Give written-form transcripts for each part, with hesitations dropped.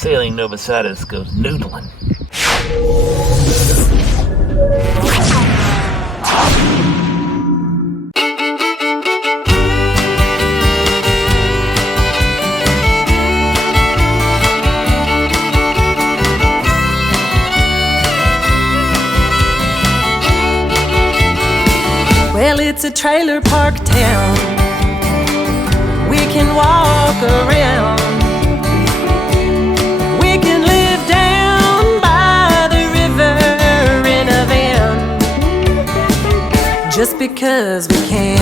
Sailing Nova Satus goes noodling. Well, it's a trailer park town. We can walk around. We can live down by the river in a van. Just because we can.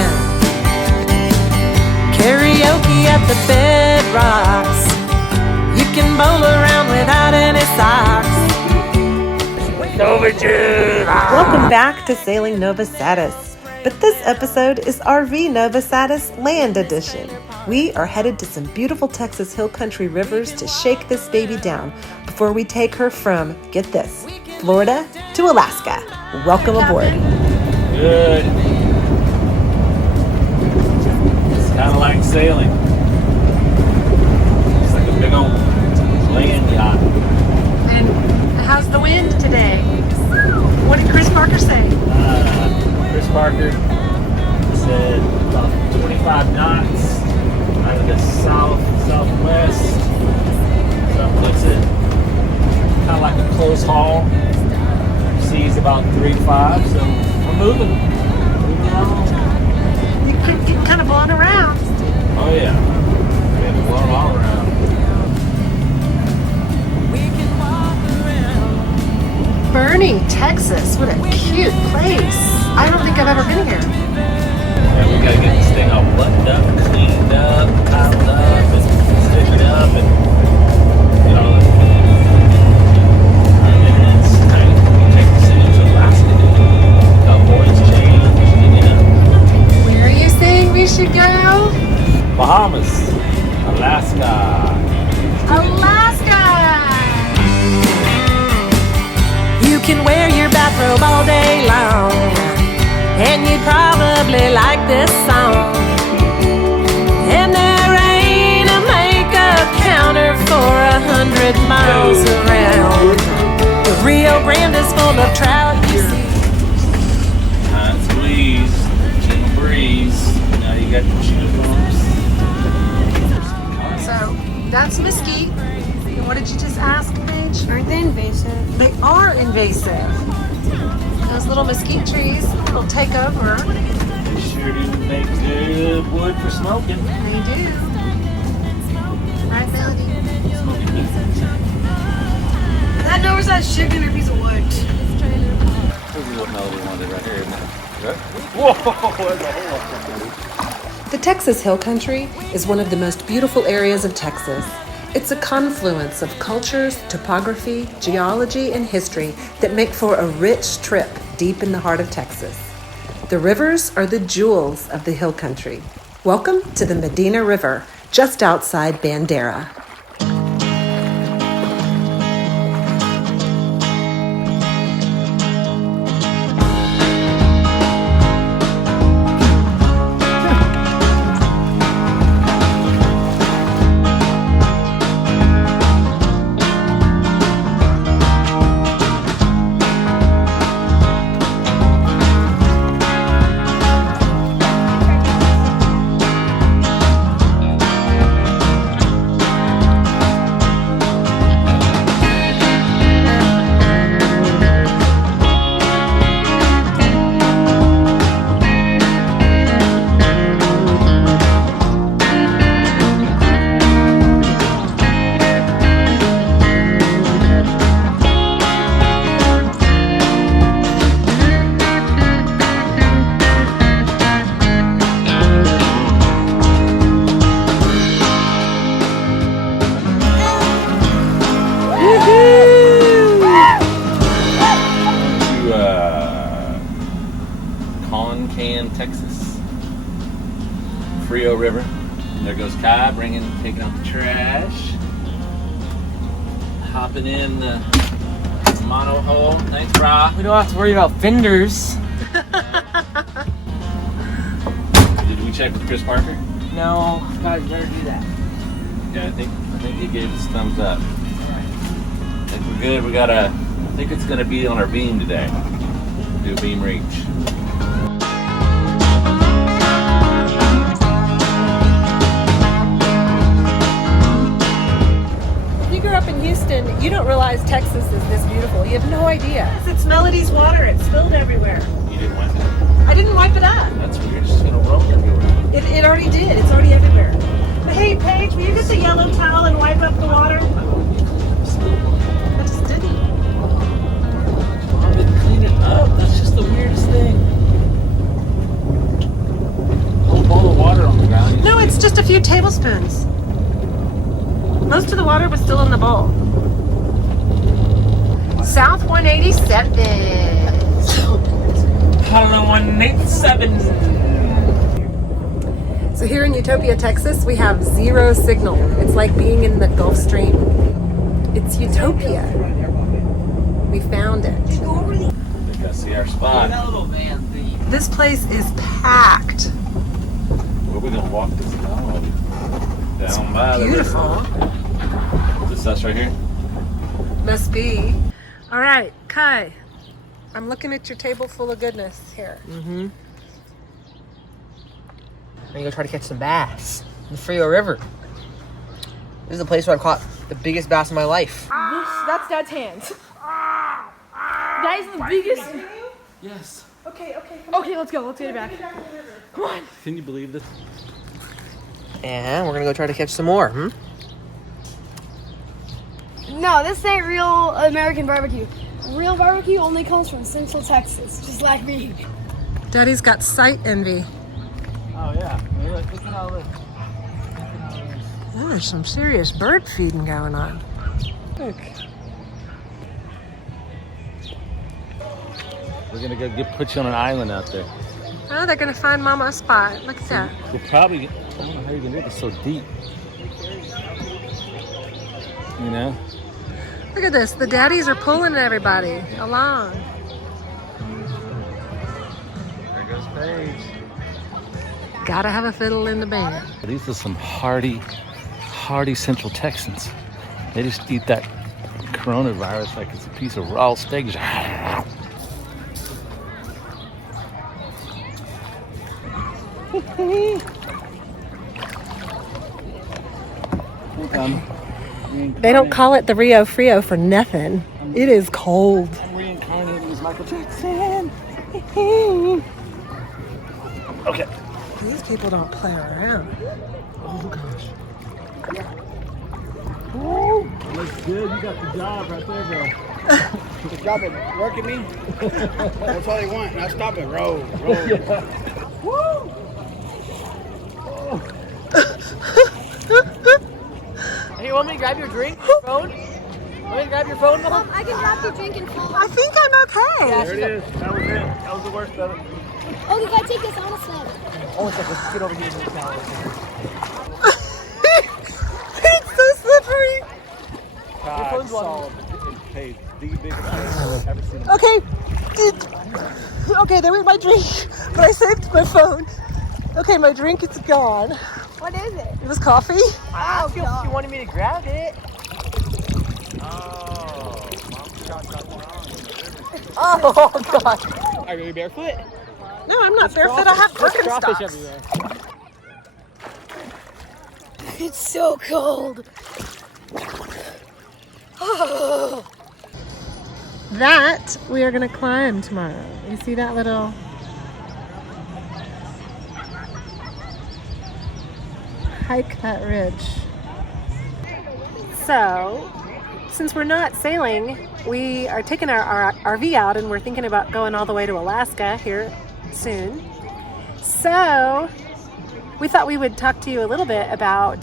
Karaoke at the bedrocks. You can bowl around without any socks. Welcome back to Sailing Nova Satus. But this episode is RV Nova Satus Land Edition. We are headed to some beautiful Texas Hillcountry rivers to shake this baby down before we take her from, get this, Florida to Alaska. Welcome aboard. Good. It's kind of like sailing. It's like a big old land yacht. And how's the wind today? What did Chris Parker say? Chris Parker said about 25 knots out of the southwest. So that puts it kind of like a close haul. Seas about 3 to 5, so we're moving along. You could get kind of blown around. Oh yeah, we have blown all around. Bernie, Texas. What a cute place. I don't think I've ever been here. Yeah, we gotta get this thing all buttoned up, cleaned up, tiled up, and stickered up, and you know. And it's time to take the city to Alaska. Got boys changed, you know. Where are you saying we should go? Bahamas, Alaska. Alaska! You can wear your bathrobe all day long, and you'd probably like this song. And there ain't a makeup counter for 100 miles around. The Rio Grande is full of trout, you see. It's a breeze, gentle breeze. Now you got your shoe bumps. So, that's mesquite. And what did you just ask, Paige? Aren't they invasive? They are invasive. Those little mesquite trees will take over. They sure do make good wood for smoking. They do. Right, Melody? Smoking meat. That Nova Satus chicken or piece of wood. This is what Melody wanted right here, isn't it? Right? Whoa! There's a whole lot. The Texas Hillcountry is one of the most beautiful areas of Texas. It's a confluence of cultures, topography, geology, and history that make for a rich trip deep in the heart of Texas. The rivers are the jewels of the Hillcountry. Welcome to the Medina River, just outside Bandera. Concan, Texas. Frio River. And there goes Kai, taking out the trash. Hopping in the mono hole. Thanks, Bra. We don't have to worry about fenders. Did we check with Chris Parker? No, guys better do that. Yeah, I think he gave us thumbs up. Yeah. good. We gotta, I think it's gonna be on our beam today. Do a beam reach. If you grew up in Houston, you don't realize Texas is this beautiful. You have no idea. It's Melody's water. It's spilled everywhere. You didn't wipe it? I didn't wipe it up. That's weird. It's just gonna roll everywhere. It already did. It's already everywhere. But hey, Paige, will you get the yellow towel and wipe up the water? I just didn't. Mom didn't clean it up. That's just the weirdest thing. Whole bowl of water on the ground. No, it's just a few tablespoons. Most of the water was still in the bowl. South 187. Hello, 187. So here in Utopia, Texas, we have zero signal. It's like being in the Gulf Stream. It's Utopia. We found it. I think I see our spot. This place is packed. Where are we gonna walk this dog? Down by the Beautiful. river. Is this us right here? Must be. All right, Kai. I'm looking at your table full of goodness here. I'm gonna go try to catch some bass in the Frio River. This is the place where I've caught the biggest bass in my life. That's Dad's hands. That is the biggest. Yes. Okay. Okay, let's go. Let's get it back. Come on. Can you believe this? And we're gonna go try to catch some more. No, this ain't real American barbecue. Real barbecue only comes from Central Texas, just like me. Daddy's got sight envy. Oh yeah. Look at all this. Oh, there's some serious bird feeding going on. Look. We're gonna go put you on an island out there. Oh, they're gonna find Mama a spot. Look at that. We'll probably. I don't know how you're gonna do it. It's so deep. You know. Look at this. The daddies are pulling everybody along. There goes Paige. Gotta have a fiddle in the band. These are some hardy Central Texans. They just eat that coronavirus like it's a piece of raw steak. They don't call it the Rio Frio for nothing. It is cold. I'm reincarnated as Michael Jackson. Okay. These people don't play around. Oh gosh. Woo! Looks good. You got the job right there, bro. Good job of working me. That's all they want. Now stop it. Roll. Yeah. Woo! Hey, you want me to grab your drink? Your phone? Want me to grab your phone, Mom? I can drop your drink and full. I think I'm okay. There it is. That was it. That was the worst of it. Oh, you gotta take this on a sled. Oh, it's like, let's get over here to the tower. It's so slippery. God, solid. Hey, the biggest I've ever seen. Okay, there went my drink, but I saved my phone. Okay, my drink is gone. What is it? It was coffee. I asked you if you wanted me to grab it. Oh, God. Are you barefoot? No, I'm not barefoot. I have Birkenstocks. everywhere. It's so cold. Oh. That we are going to climb tomorrow. You see that little hike that ridge. So, since we're not sailing, we are taking our RV out and we're thinking about going all the way to Alaska here soon. So, we thought we would talk to you a little bit about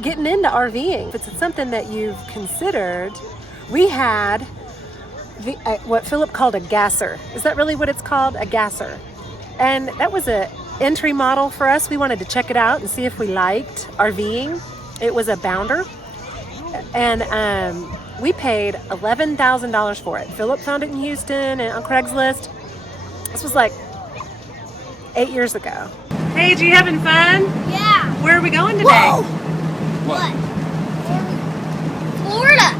getting into RVing. If it's something that you've considered, we had what Phillip called a gasser. Is that really what it's called? A gasser. And that was a entry model for us. We wanted to check it out and see if we liked RVing. It was a bounder. And we paid $11,000 for it. Phillip found it in Houston and on Craigslist. This was like 8 years ago. Hey, you having fun? Yeah. Where are we going today? Whoa. What? Florida.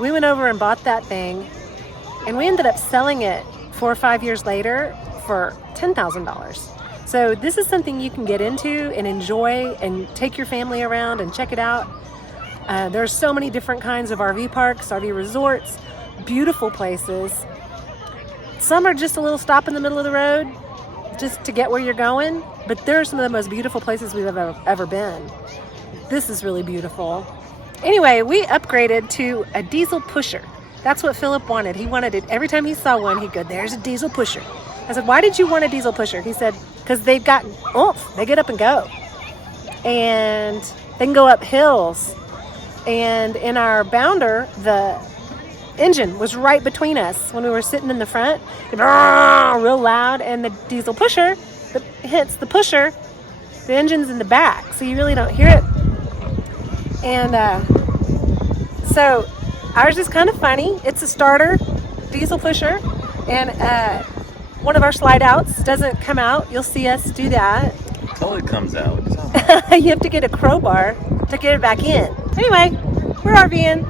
We went over and bought that thing, and we ended up selling it 4 or 5 years later for $10,000. So this is something you can get into and enjoy and take your family around and check it out. There's so many different kinds of RV parks, RV resorts, beautiful places. Some are just a little stop in the middle of the road just to get where you're going, but they're some of the most beautiful places we've ever been. This is really beautiful. Anyway, we upgraded to a diesel pusher. That's what Phillip wanted. He wanted it. Every time he saw one, he'd go, there's a diesel pusher. I said, why did you want a diesel pusher? He said, because they've got oomph. They get up and go. And they can go up hills. And in our Bounder, the engine was right between us when we were sitting in the front. Real loud. And the diesel pusher that hits the pusher, the engine's in the back. So you really don't hear it. And so ours is kind of funny. It's a starter diesel pusher. And one of our slide outs doesn't come out. You'll see us do that. Until it comes out. You have to get a crowbar to get it back in. Anyway, we're RVing.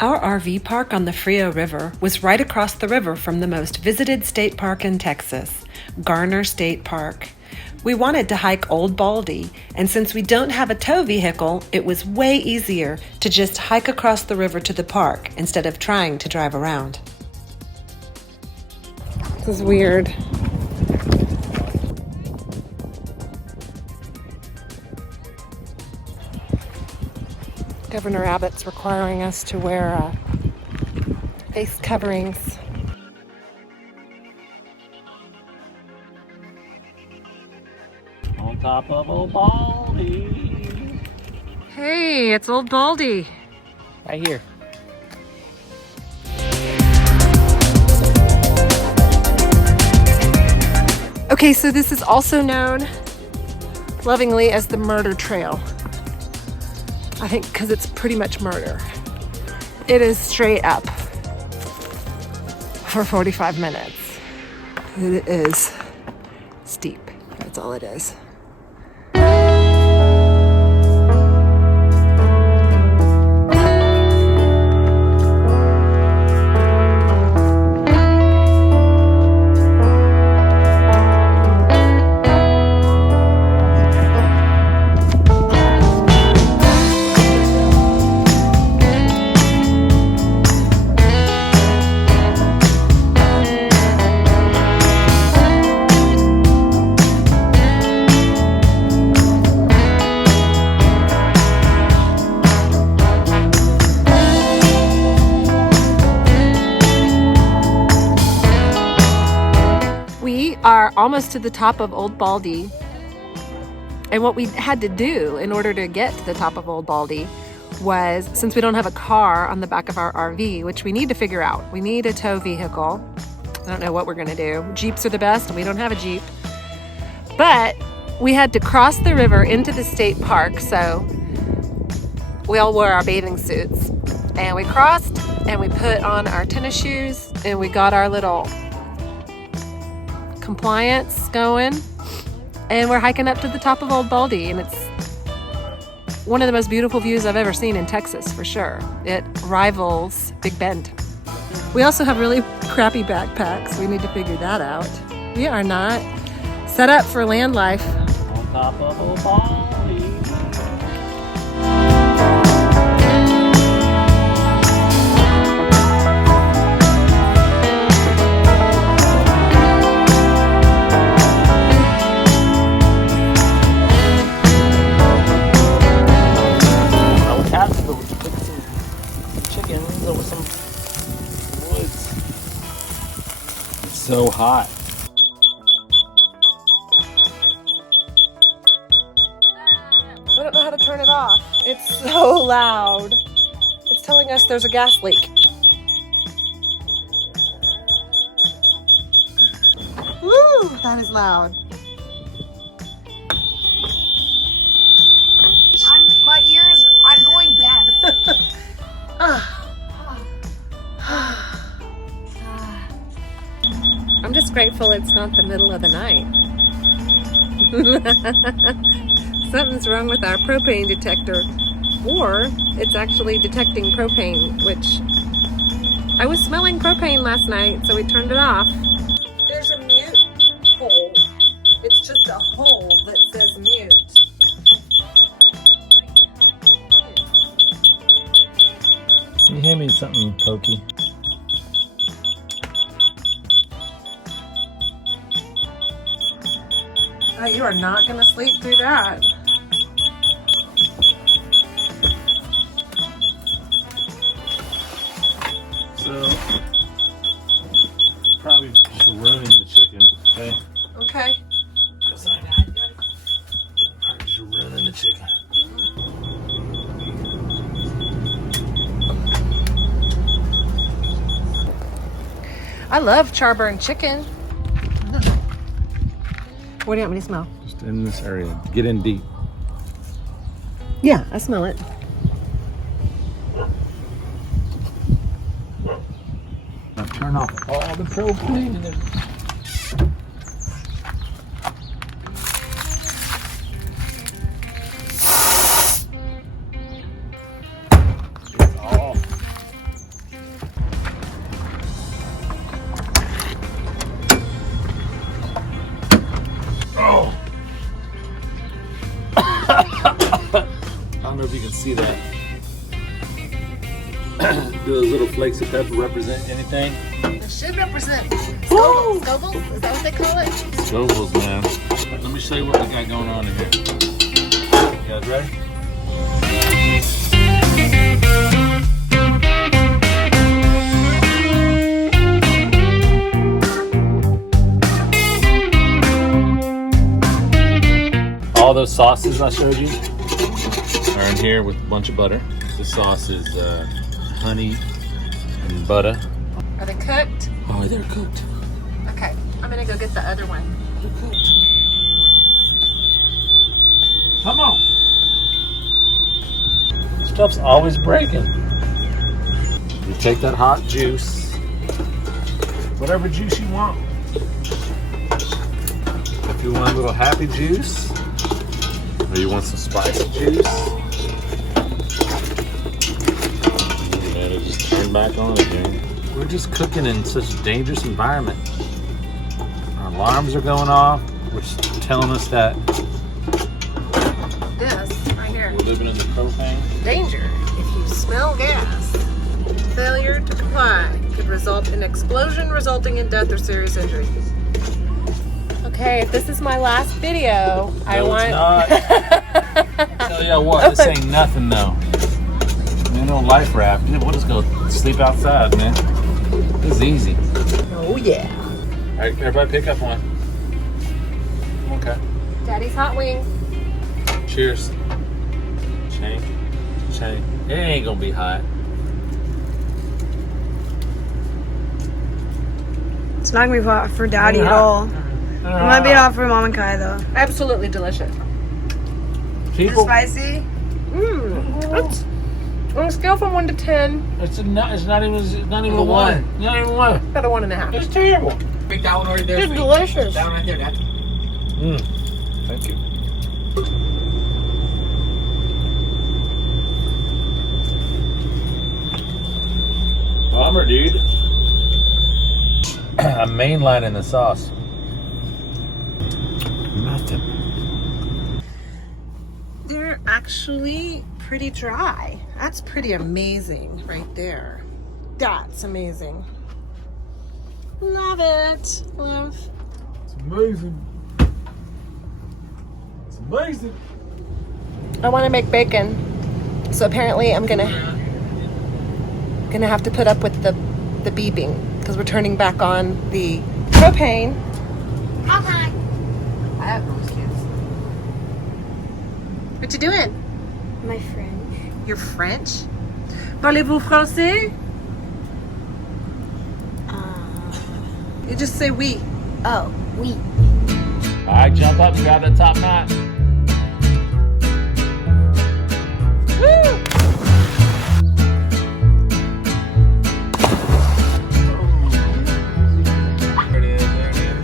Our RV park on the Frio River was right across the river from the most visited state park in Texas, Garner State Park. We wanted to hike Old Baldy, and since we don't have a tow vehicle, it was way easier to just hike across the river to the park instead of trying to drive around. This is weird. Governor Abbott's requiring us to wear face coverings. On top of Old Baldy. Hey, it's Old Baldy. Right here. Okay, so this is also known lovingly as the Murder Trail. I think because it's pretty much murder. It is straight up for 45 minutes. It is steep. That's all it is. Are almost to the top of Old Baldy, and what we had to do in order to get to the top of Old Baldy was, since we don't have a car on the back of our RV, which we need to figure out, we need a tow vehicle. I don't know what we're gonna do. Jeeps are the best, and we don't have a Jeep, but we had to cross the river into the state park. So we all wore our bathing suits, and we crossed, and we put on our tennis shoes, and we got our little compliance going, and we're hiking up to the top of Old Baldy, and it's one of the most beautiful views I've ever seen in Texas, for sure. It rivals Big Bend. We also have really crappy backpacks. We need to figure that out. We are not set up for land life. On top of Old Baldy. Over some woods. It's so hot. I don't know how to turn it off. It's so loud. It's telling us there's a gas leak. Woo, that is loud. grateful it's not the middle of the night. Something's wrong with our propane detector, or it's actually detecting propane, which I was smelling propane last night, so we turned it off. There's a mute hole. It's just a hole that says mute. Can you hand me something pokey? You are not going to sleep through that. So, probably just ruining the chicken, okay? Okay. Because I'm probably just ruining the chicken. I love charburned chicken. What do you want me to smell? Just in this area. Get in deep. Yeah, I smell it. Now turn off all the propane. It's off. Oh. I don't know if you can see that. Do those little flakes of pepper represent anything? It should represent Scovilles. Is that what they call it? Scovilles, man. Let me show you what we got going on in here. You guys ready? All those sauces I showed you are in here with a bunch of butter. This sauce is honey and butter. Are they cooked? Oh, they're cooked. Okay, I'm gonna go get the other one. They're cooked. Come on. Stuff's always breaking. You take that hot juice, whatever juice you want. If you want a little happy juice, or you want some spicy juice, and it just turned back on again. We're just cooking in such a dangerous environment. Our alarms are going off, which is telling us that This right here. we're living in the propane. Danger. If you smell gas, failure to comply could result in explosion resulting in death or serious injury. Okay, if this is my last video, I want. It's not. Tell you what, this ain't nothing though. Man, no life raft. Dude, we'll just go sleep outside, man. This is easy. Oh yeah. All right, everybody pick up one. Okay. Daddy's hot wing. Cheers. Chain. Chain. It ain't gonna be hot. It's not gonna be hot for Daddy at all. It might be hot for Mom and Kai though. Absolutely delicious. People, Spicy? It's on a scale from 1 to 10, it's not even a A one. one. Not even one. about a 1.5. It's terrible. Pick that one right there. It's sweet. delicious. That one right there, Dad. Thank you. Bummer, dude. I'm mainlining the sauce. Nothing. They're actually pretty dry. That's pretty amazing right there. That's amazing. Love it. Love. It's amazing. It's amazing. I want to make bacon, so apparently I'm gonna have to put up with the beeping because we're turning back on the propane. Okay. I have those kids. What you doing? My French. You're French? Parlez-vous français? You just say oui. Oh, oui. All right, jump up and grab that top knot. Woo! There it is, there it is.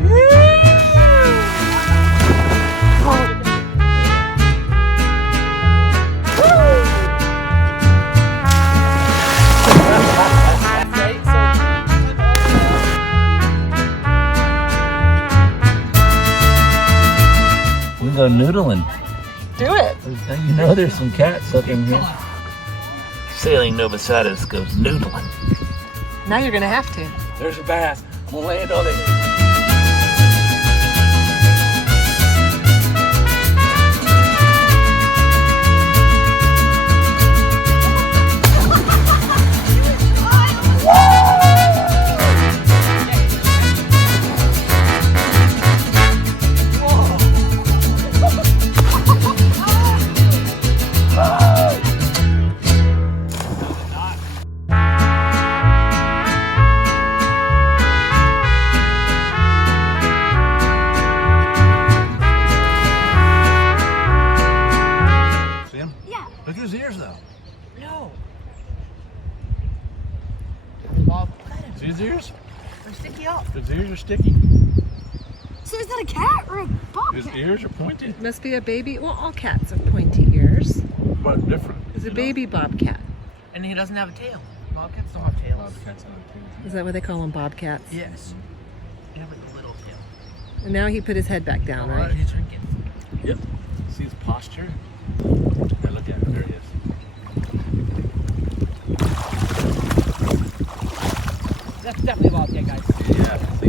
can go noodling. Do it. You know there's some cats up in here. Sailing Nova Satus goes noodling. Now you're gonna have to. There's a bass. I'm gonna land on it. Look at his ears, though. No. See his ears? They're sticky up. His ears are sticky. So is that a cat or a bobcat? His ears are pointed, Must be a baby. Well, all cats have pointy ears. but different. It's a baby bobcat. And he doesn't have a tail. Bobcats don't have tails. Is that what they call them, bobcats? Yes. They have like a little tail. And now he put his head back down, right? He's drinking. Yep. See his posture? Yeah, look at him. There he is. That's definitely a bobcat, guys. Yeah. See